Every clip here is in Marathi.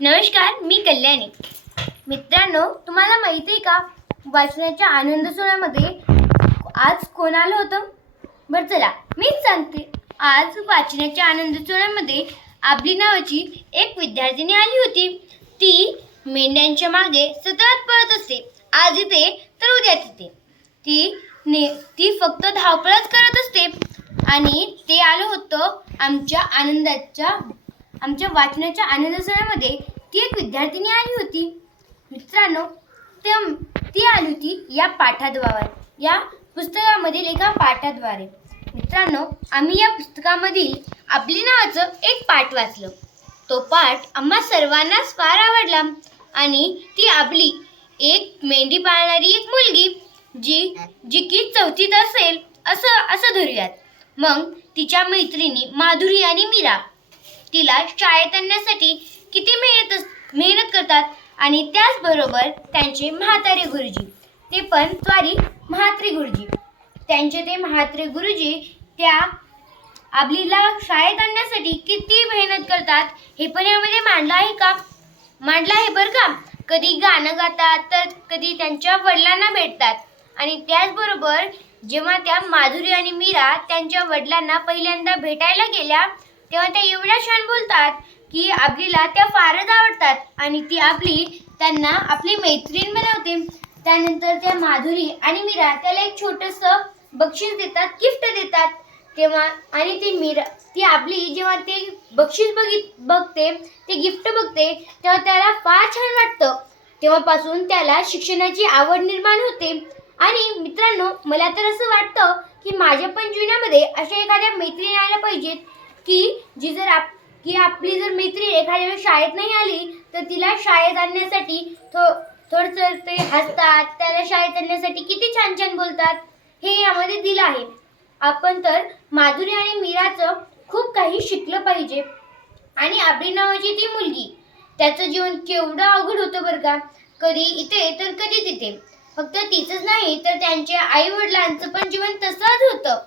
नमस्कार मी कल्याणी. मित्रांनो तुम्हाला माहिती आहे का? वाचनाच्या आनंद सोहळ्यामध्ये आज कोण आलं होतं? बरं चला मीच सांगते. आज वाचनाच्या आनंद सोहळ्यामध्ये आबली नावाची एक विद्यार्थिनी आली होती. ती मेंढ्यांच्या मागे सतत पळत असते. आज इथे तर उद्या तिथे. ती ने ती फक्त धावपळच करत असते. आणि ते आलं होतं आमच्या आनंदाच्या आमच्या वाचनाच्या आनंद ती एक विद्यार्थिनी आली होती. मित्रांनो ती आली होती या पाठाद्वारे या पुस्तकामधील एका पाठाद्वारे. मित्रांनो आम्ही या पुस्तकामधील आपली नावाचं एक पाठ वाचलं. तो पाठ आम्हा सर्वांनाच फार आवडला आणि ती आपली एक मेंढी पाळणारी एक मुलगी जी जी की चौथीत असेल असं असं धरूयात. मग तिच्या मैत्रिणी माधुरी आणि मीरा. तिला शाळेत आणण्यासाठी किती मेहनत अस- मेहनत करतात आणि त्याचबरोबर त्यांचे म्हातारे गुरुजी. ते पण त्वारी म्हात्रे गुरुजी. त्यांचे ते म्हात्रे गुरुजी त्या आबलीला शाळेत आणण्यासाठी किती मेहनत करतात हे पण यामध्ये मांडलं आहे का? मांडलं आहे बरं का? कधी गाणं गातात तर कधी त्यांच्या वडिलांना भेटतात. आणि त्याचबरोबर जेव्हा त्या माधुरी आणि मीरा त्यांच्या वडिलांना पहिल्यांदा भेटायला गेल्या तेव्हा त्या एवढ्या छान बोलतात की आपलीला त्या फारच आवडतात. आणि ती आपली त्यांना आपली मैत्रीण बनवते. त्यानंतर त्या माधुरी आणि मीरा त्याला एक छोटंसं बक्षीस देतात गिफ्ट देतात. तेव्हा आणि ती मीरा ती आपली जेव्हा ते बक्षीस बघित बघते ते गिफ्ट बघते तेव्हा त्याला फार छान वाटतं. तेव्हापासून त्याला शिक्षणाची आवड निर्माण होते. आणि मित्रांनो मला तर असं वाटतं की माझ्या पण जीवनामध्ये अशा एखाद्या मैत्रिणी आल्या पाहिजेत की जी जर आप की आपली जर मैत्रीण एखाद्या वेळेस शाळेत नाही आली तर तिला शाळेत आणण्यासाठी थो थोडंसं ते हसतात त्याला शाळेत आणण्यासाठी किती छान छान बोलतात हे यामध्ये दिलं आहे. आपण तर माधुरी आणि मीराचं खूप काही शिकलं पाहिजे. आणि आबरी नावाची ती मुलगी त्याचं जीवन केवढं अवघड होतं बरं का? कधी इथे तर कधी तिथे. फक्त तिचंच नाही तर त्यांच्या आई वडिलांचं पण जीवन तसंच होतं.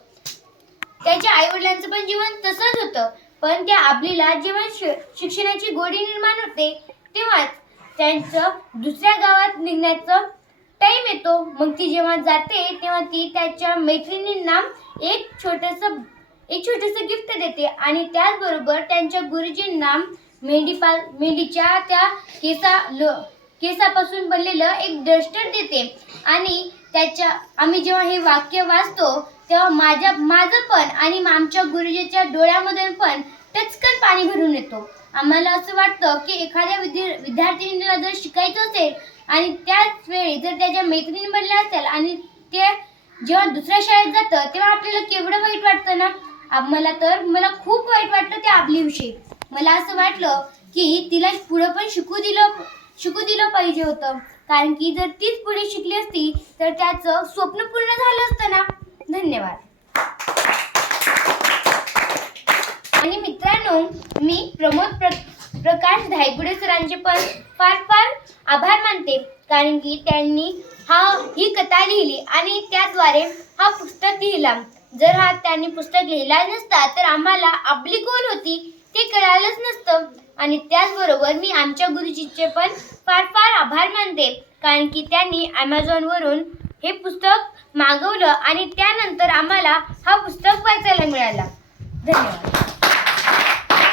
त्याच्या आई वडिलांचं पण जीवन तसंच होतं. पण त्या आपलीला जेव्हा शि- शिक्षणाची गोडी निर्माण होते तेव्हाच त्यांचं दुसऱ्या गावात निघण्याचं टाईम येतो. मग ती जेव्हा जाते तेव्हा ती त्याच्या मैत्रिणींना एक छोटंसं एक छोटंसं गिफ्ट देते. आणि त्याचबरोबर त्यांच्या गुरुजींना मेंढीपाल मेंढीच्या त्या केसा ल केसापासून बनलेलं एक डस्टर देते. आणि त्याच्या आम्ही जेव्हा हे वाक्य वाचतो तेव्हा माझ्या माझं पण आणि आमच्या गुरुजीच्या डोळ्यामधून पण टचकन पाणी भरून येतो. आम्हाला असं वाटतं की एखाद्या विद्या विद्यार्थिनीला जर शिकायचं असेल आणि त्याच वेळी जर त्याच्या मैत्रिणी बनल्या असेल आणि ते जेव्हा दुसऱ्या शाळेत जातं तेव्हा आपल्याला केवढं वाईट वाटतं ना? आम्हाला तर मला खूप वाईट वाटलं त्या आबलीविषयी मला असं वाटलं की तिला पुढं पण शिकू दिलं शिकू दिलं पाहिजे होतं. कारण की जर तीच पुढे शिकली असती तर त्याचं स्वप्न पूर्ण झालं असतं ना? धन्यवाद. आणि मित्रांनो मी प्रमोद प्र प्रकाश धायगुडे सरांचे पण फार फार आभार मानते कारण की त्यांनी हा ही कथा लिहिली आणि त्याद्वारे हा पुस्तक लिहिला. जर हा त्यांनी पुस्तक लिहिला नसता तर आम्हाला आपली कोण होती ते कळालंच नसतं. आणि त्याचबरोबर मी आमच्या गुरुजीचे पण फार फार आभार मानते कारण की त्यांनी ॲमेझॉनवरून हे पुस्तक मागवलं आणि त्यानंतर आम्हाला हा पुस्तक वाचायला मिळाला. धन्यवाद.